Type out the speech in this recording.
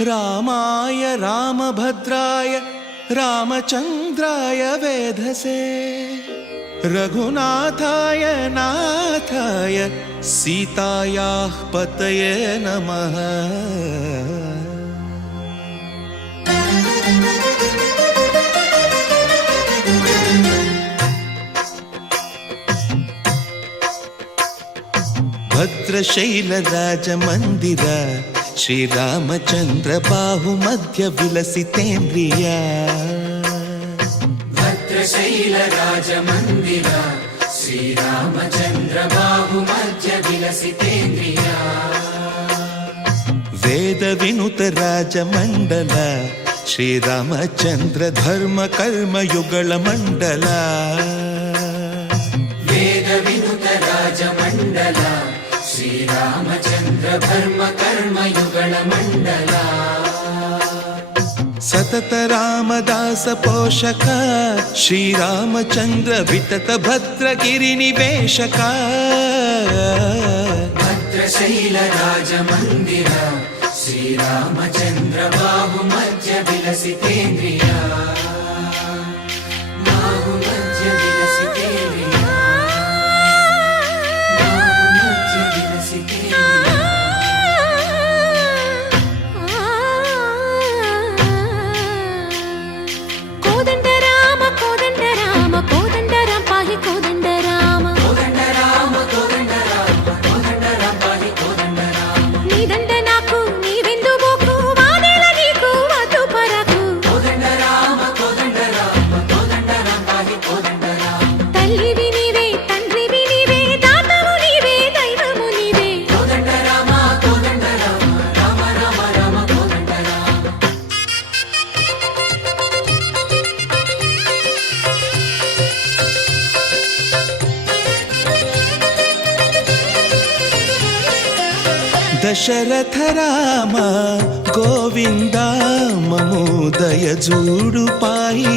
रामाय रामभद्राय रामचन्द्राय वेधसे रघुनाथाय नाथाय सीतायाः पतये नमः। भद्रशैलराजमन्दिर श्रीरामचन्द्र बाहुमध्य विलसितेन्द्रिया। भद्रशैलराजमन्दिर श्रीरामचन्द्र बाहुमध्य विलसितेन्द्रिया। वेदविनुत राजमण्डल श्रीरामचन्द्र धर्म कर्म युगल मण्डल। वेदविनुत राजमण्डल श्रीरामचन्द्र धर्म कर्म युगल मण्डल। सतत रामदास पोषक श्रीरामचन्द्र वितत भद्रगिरिनिवेशक। भद्रशैलराजमन्दिर श्रीरामचन्द्र बाहुमध्य विलसितेन्द्रिया। बाहुमध्य विलसितेन्द्रिया। बाहुमध्य विलसितेन्द्रिया। कोदंड राम कोदंड राम पाहि कोदंड राम। कोदंड राम कोदंड राम कोदंड राम पाहि कोदंड राम। नी దండ నాకు నీ విందు బోకు వాదేల నీకు వద్దు పరకు। కోదండ రామ పాహి కోదండ రామ। తల్లివి నీవే తండ్రివి నీవే దాతవు నీవే దైవము నీవే। కోదండ రామ రామ రామ రామ కోదండ రామ। दशरथ राम गोविंदा ममोदय जूडु पाई